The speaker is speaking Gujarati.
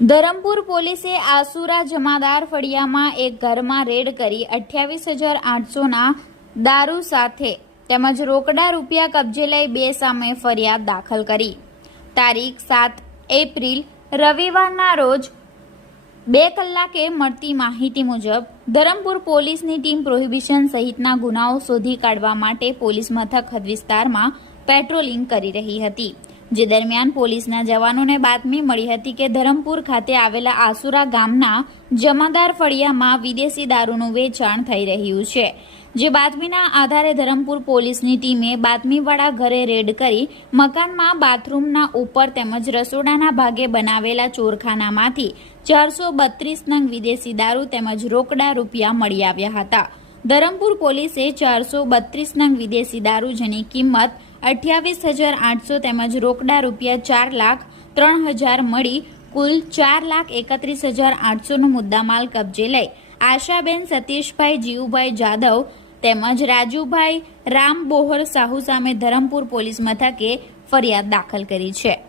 ધરમપુર પોલીસે આસુરા જમાદાર ફળિયામાં એક ઘરમાં રેડ કરી અઠ્યાવીસ હજાર આઠસોના દારૂ સાથે તેમજ રોકડા રૂપિયા કબજે લઈ બે સામે ફરિયાદ દાખલ કરી. તારીખ સાત એપ્રિલ, રવિવારના રોજ બે કલાકે મળતી માહિતી મુજબ ધરમપુર પોલીસની ટીમ પ્રોહિબિશન સહિતના ગુનાઓ શોધી કાઢવા માટે પોલીસ મથક હદ વિસ્તારમાં પેટ્રોલિંગ કરી રહી હતી. જે દરમિયાન પોલીસના જવાનોને બાતમી મળી હતી કે ધરમપુર ખાતે આવેલા આસુરા ગામના જમાદાર ફળિયામાં વિદેશી દારૂનું વેચાણ થઈ રહ્યું છે. જે બાતમીના આધારે ધરમપુર પોલીસની ટીમે બાતમીવાળા ઘરે રેડ કરી મકાનમાં બાથરૂમના ઉપર તેમજ રસોડાના ભાગે બનાવેલા ચોરખાનામાંથી ચારસો બત્રીસ નંગ વિદેશી દારૂ તેમજ રોકડા રૂપિયા મળી આવ્યા હતા. ધરમપુર પોલીસે ચારસો બત્રીસ વિદેશી દારૂ જેની કિંમત અઠ્યાવીસ હજાર આઠસો તેમજ રોકડા રૂપિયા ચાર લાખ ત્રણ હજાર મળી કુલ ચાર લાખ એકત્રીસ હજાર આઠસોનો મુદ્દામાલ કબજે લઈ. આશાબેન સતીશભાઈ, જીવુભાઈ જાદવ તેમજ રાજુભાઈ રામ બોહર સાહુ સામે ધરમપુર પોલીસ મથકે ફરિયાદ દાખલ કરી છે.